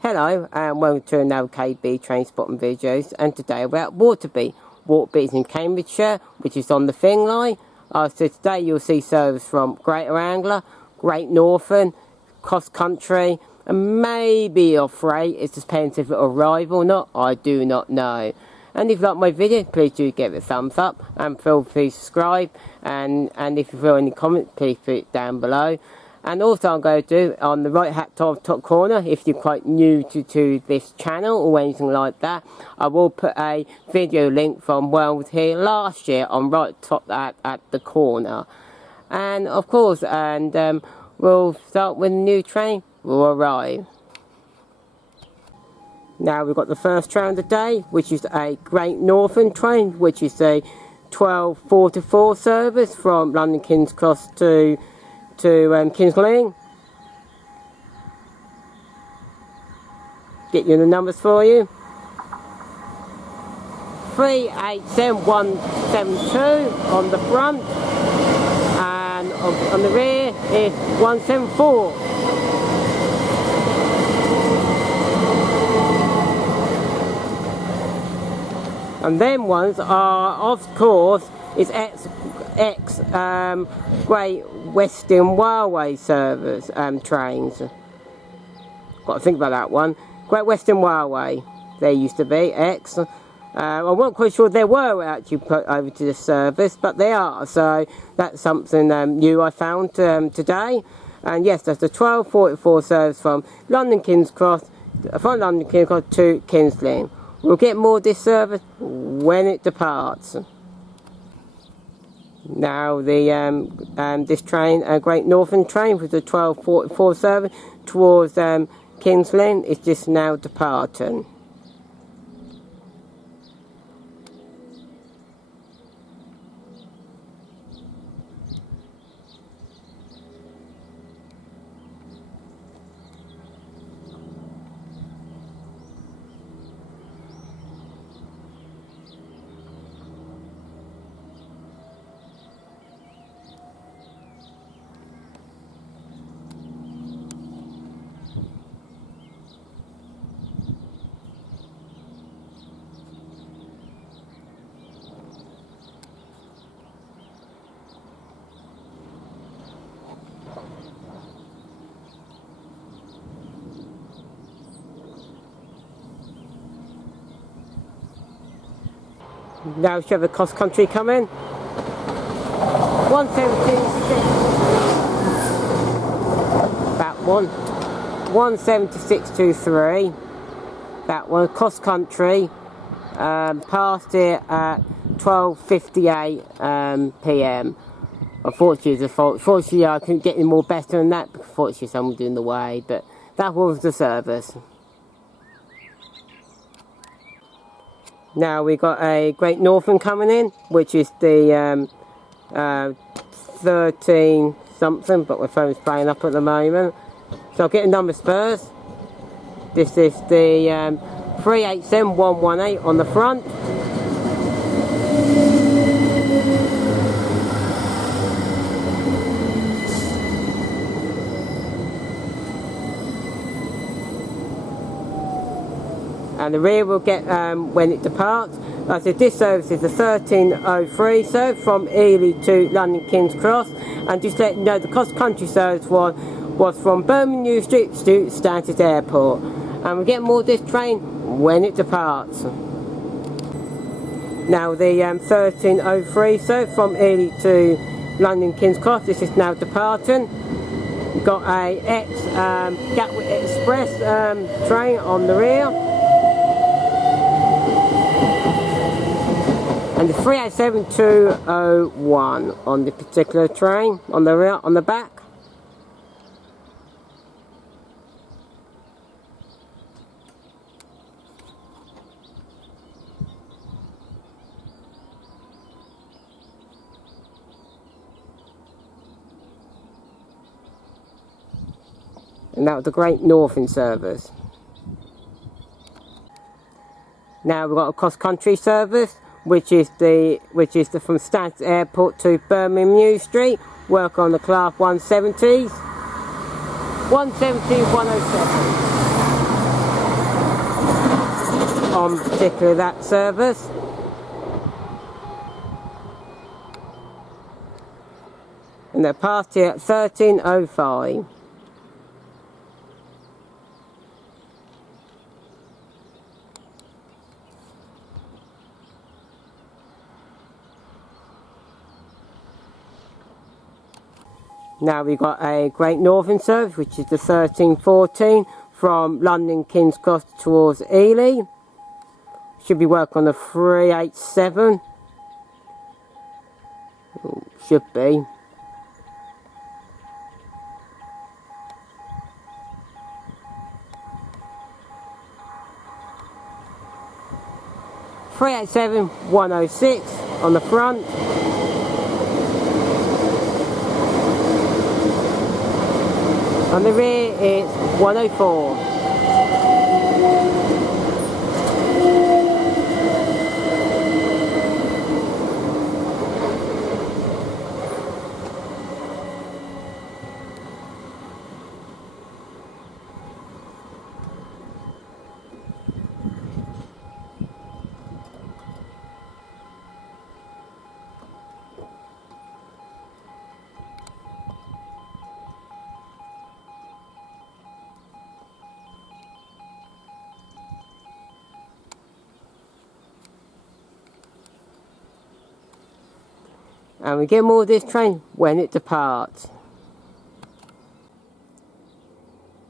Hello and welcome to another KB train spotting videos, and today we're at Waterbeach. Waterbeach is in Cambridgeshire, which is on the Thing Line. So today you'll see service from Greater Anglia, Great Northern, CrossCountry, and maybe off freight. It depends if it'll arrive or not, I do not know. And if you like my video, please do give it a thumbs up and feel free to subscribe, and if you feel any comments, please put it down below. And also I'm going to do on the right hand top corner, if you're quite new to this channel or anything like that, I will put a video link from where I was here last year on right top at the corner. And of course, we'll start with a new train will arrive. Now we've got the first train of the day, which is a Great Northern train, which is a 12:44 service from London King's Cross to King's Lynn. Get you the numbers for you. 387172 on the front, and on the rear is 174. And them ones are, of course, is Great Western Railway service trains. Got to think about that one. Great Western Railway, there used to be I wasn't quite sure they were actually put over to the service, but they are. So that's something new I found today. And yes, that's the 12:44 service from London King's Cross to King's Lynn. We'll get more of this service when it departs. Now this train, Great Northern train with the 12:44 service towards King's Lynn, is just now departing. Now we have a CrossCountry coming. 176. That one. 17623. That one. CrossCountry. Passed it at 12:58 PM. Unfortunately, I couldn't get any more better than that. Unfortunately, someone was in the way, but that was the service. Now we got a Great Northern coming in, which is the 13 something, but my phone's playing up at the moment. So I'll get the numbers first. This is the 387118 on the front. And the rear will get when it departs. Like I said, this service is the 1303 service from Ely to London King's Cross. And just to let you know, the CrossCountry service was from Birmingham New Street to Stansted Airport. And we'll get more of this train when it departs. Now the 1303 service from Ely to London King's Cross, this is now departing. We've got a Gatwick Express train on the rear. And the 387201 on the particular train, on the rear, on the back. And that was the Great Northern service. Now we've got a CrossCountry service, which is from Stansted Airport to Birmingham New Street. Work on the Class 170s. 170, 107 on particularly that service. And they're past here at 13:05. Now we've got a Great Northern service, which is the 13:14 from London King's Cross towards Ely. Should be work on the 387. Should be. (387) 106 on the front. On the rear it's 104. And we get more of this train when it departs.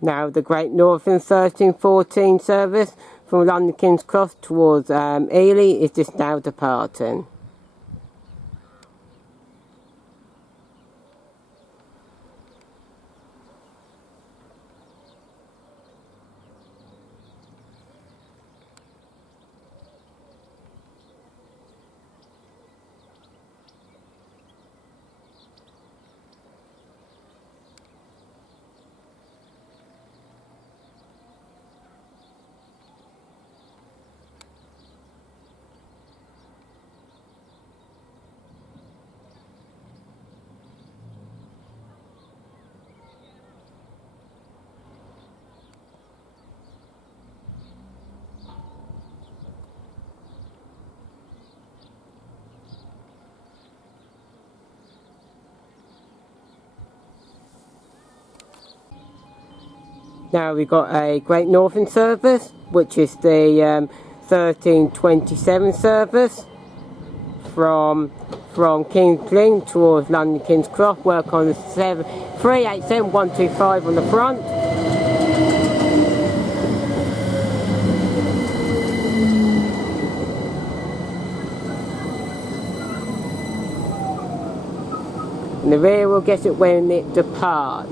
Now the Great Northern 13:14 service from London King's Cross towards Ely is just now departing. Now we've got a Great Northern service, which is the 13:27 service from King's Lynn towards London King's Cross. Work on the 387 125 on the front. And the rear will get it when it departs.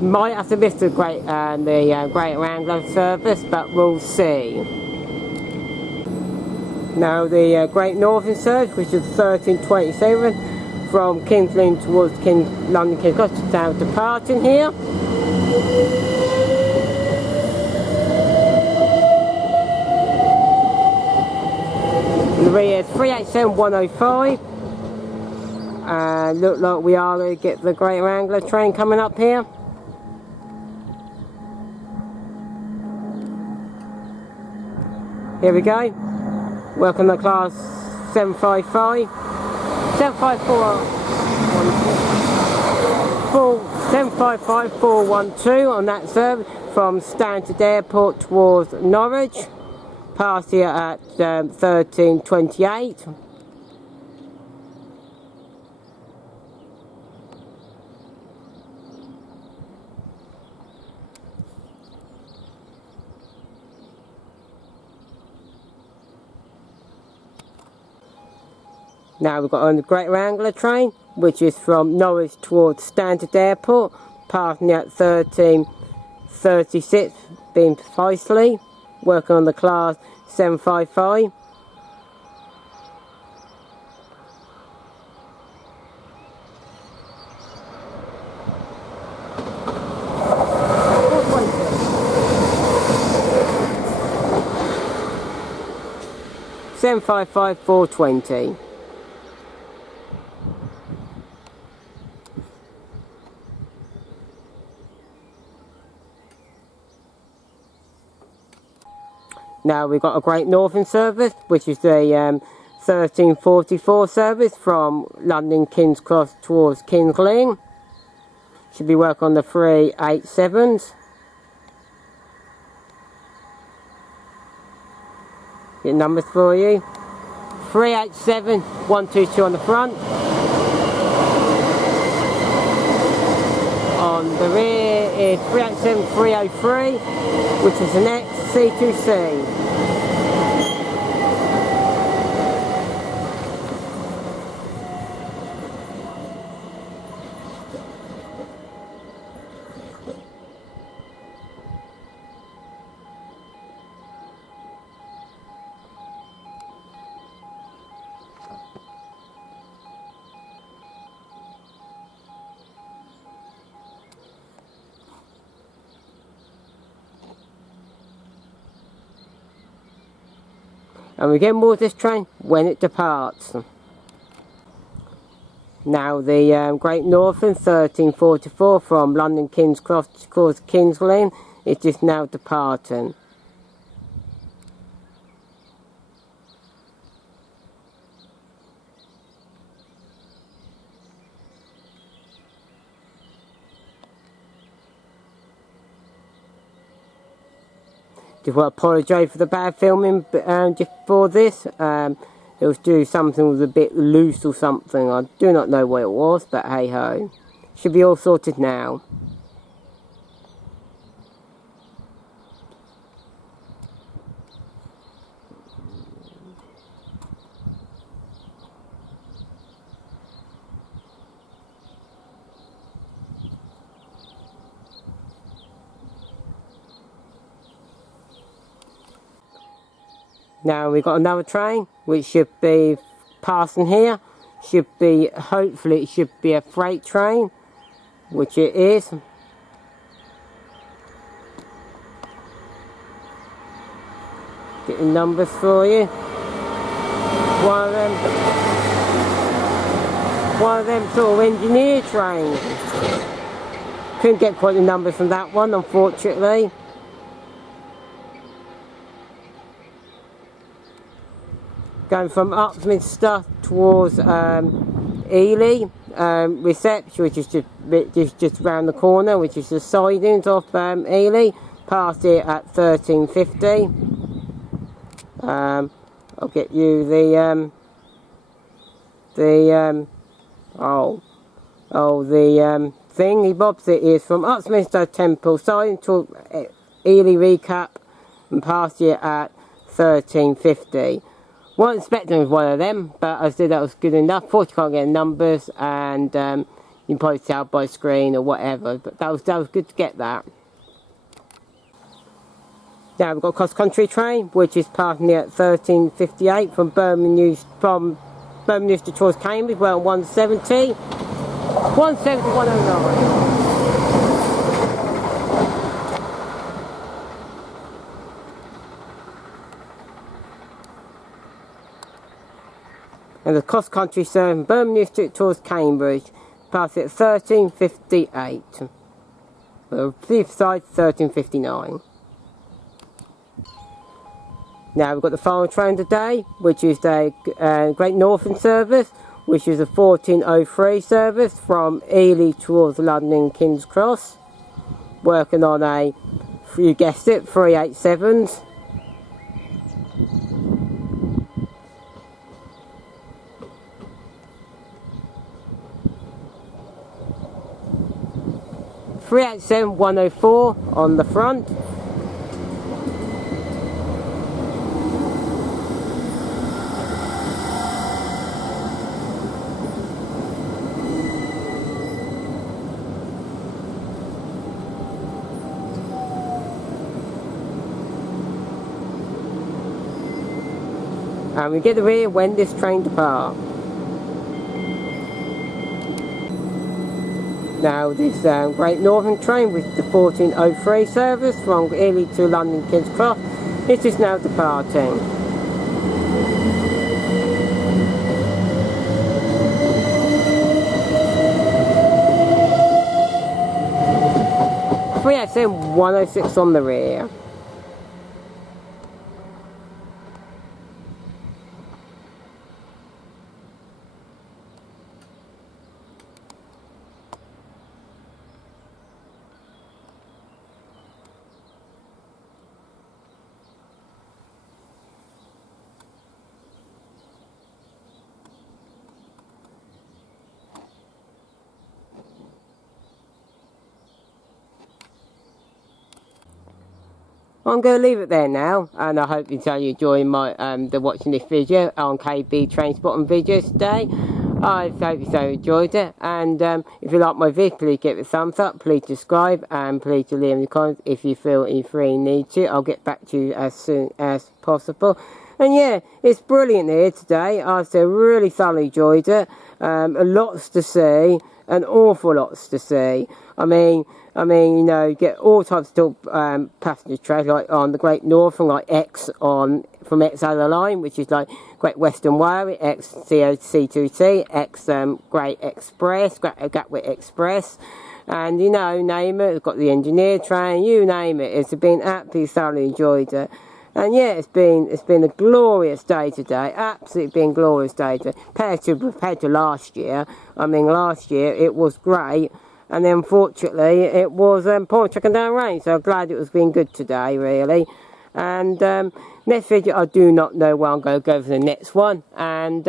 Might have to miss the Greater Anglia service, but we'll see. Now the Great Northern service, which is 13:27 from King's Lynn towards London King's Cross, is now departing here. And the rear is 387 105. Look like we are going to get the Greater Anglia train coming up here. Here we go. Welcome to Class 755. 755 412 on that service from Stansted Airport towards Norwich. Past here at 13:28. Now we've got on the Greater Anglia train, which is from Norwich towards Stansted Airport, passing at 13:36, being precisely, working on the Class 755. 755 420. Now we've got a Great Northern service, which is the 1344 service from London King's Cross towards King's Lynn. Should be work on the 387s. Get numbers for you. 387 122 on the front. On the rear is 387 303, which is the next C2C. And we get more of this train when it departs. Now the Great Northern 1344 from London King's Cross towards King's Lynn is just now departing. Just want to apologise for the bad filming just before this. It was due something was a bit loose or something. I do not know what it was, but hey ho. Should be all sorted now. Now we've got another train which should be passing here. Hopefully it should be a freight train, which it is. Get the numbers for you. One of them sort of engineer trains. Couldn't get quite the numbers from that one, unfortunately. Going from Upminster towards Ely reception, which is just around the corner, which is the sidings of Ely. Past it at 1350. I'll get you the thingy bobs. It is from Upminster Temple siding to Ely recap and past it at 1350. Wasn't expecting it was one of them, but I said that was good enough. Thought you can't get numbers, and you can probably tell by screen or whatever. But that was good to get that. Now we've got a CrossCountry train, which is passing here at 1358 from Birmingham towards Cambridge. We're on 170, 109. And the CrossCountry serving Birmingham towards Cambridge, past it at 1358. The fifth side 1359. Now we've got the final train today, which is the Great Northern service, which is a 1403 service from Ely towards London King's Cross. Working on a, you guessed it, 387s. .387 104 on the front. And we get the rear when this train departs. Now this Great Northern train with the 1403 service from Ely to London King's Cross, it is now departing. 3SM 106 on the rear. I'm going to leave it there now, and I hope you enjoying my watching this video on KB train spotting videos today. I hope you enjoyed it, and if you like my video, please give it a thumbs up, please subscribe, and please leave in the comments if you feel you really need to. I'll get back to you as soon as possible. And yeah, it's brilliant here today. I've really thoroughly enjoyed it. Lots to see, an awful lots to see. I mean, you know, you get all types of passenger trains, like on the Great Northern, like X from X other line, which is like Great Western Railway, X C2C, X Great Express, Gatwick Express, and you know, name it. We've got the engineer train, you name it. It's been absolutely thoroughly enjoyed it. And yeah, it's been a glorious day today. Absolutely been a glorious day today. Compared to last year. I mean, last year it was great, and then unfortunately it was pouring chucking down rain. So I'm glad it was been good today, really. And next video, I do not know where I'm going to go for the next one, and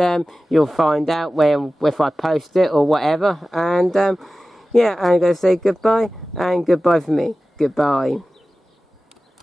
you'll find out if I post it or whatever. And yeah, I'm going to say goodbye, and goodbye for me. Goodbye.